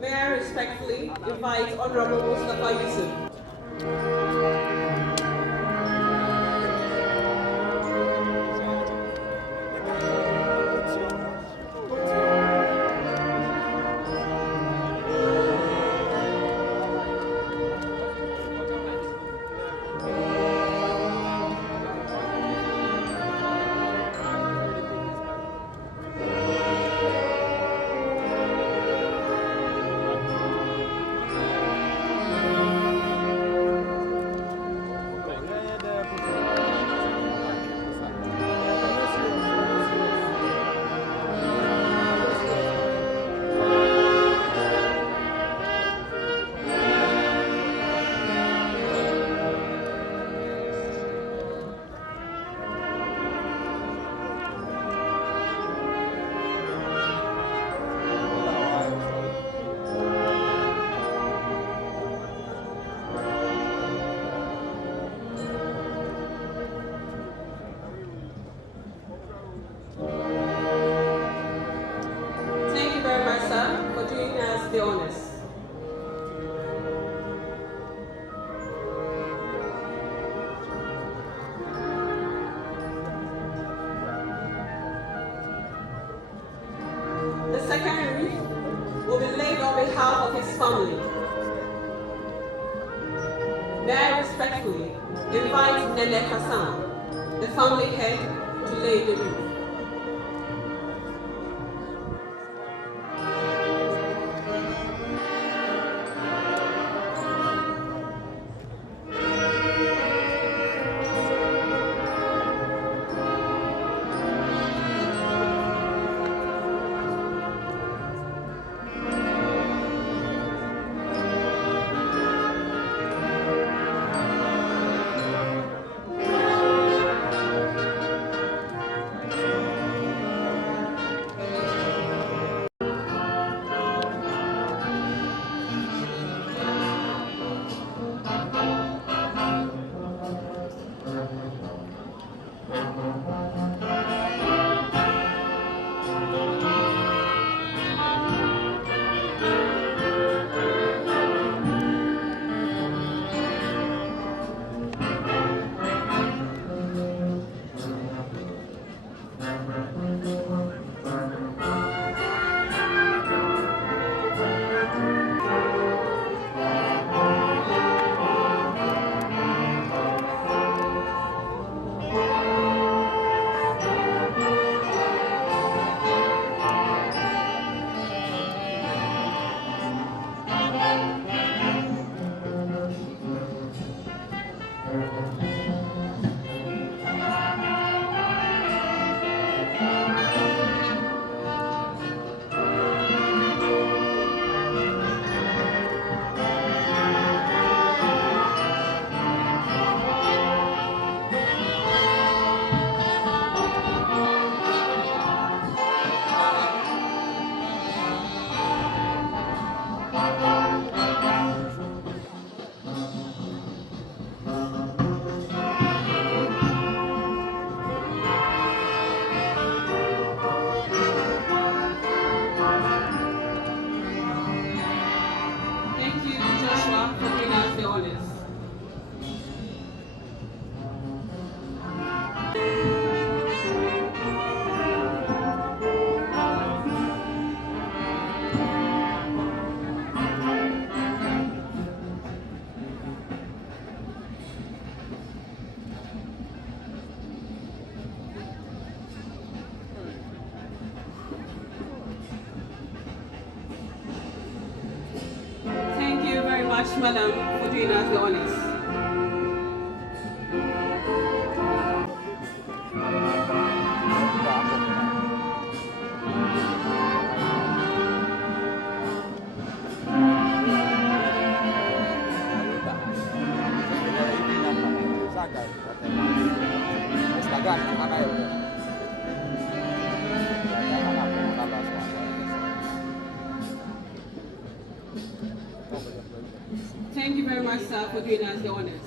May I respectfully invite Honorable Mustafa Yusuf. Thank you very much, sir, for doing us the honors. The second wreath will be laid on behalf of his family. May I respectfully invite Nene Kassan, the family head, to lay the wreath. Thank you, Joshua, for doing us the honors. Thank you very much, madam, for doing us the honors. Thank you very much, sir, for doing us the honors.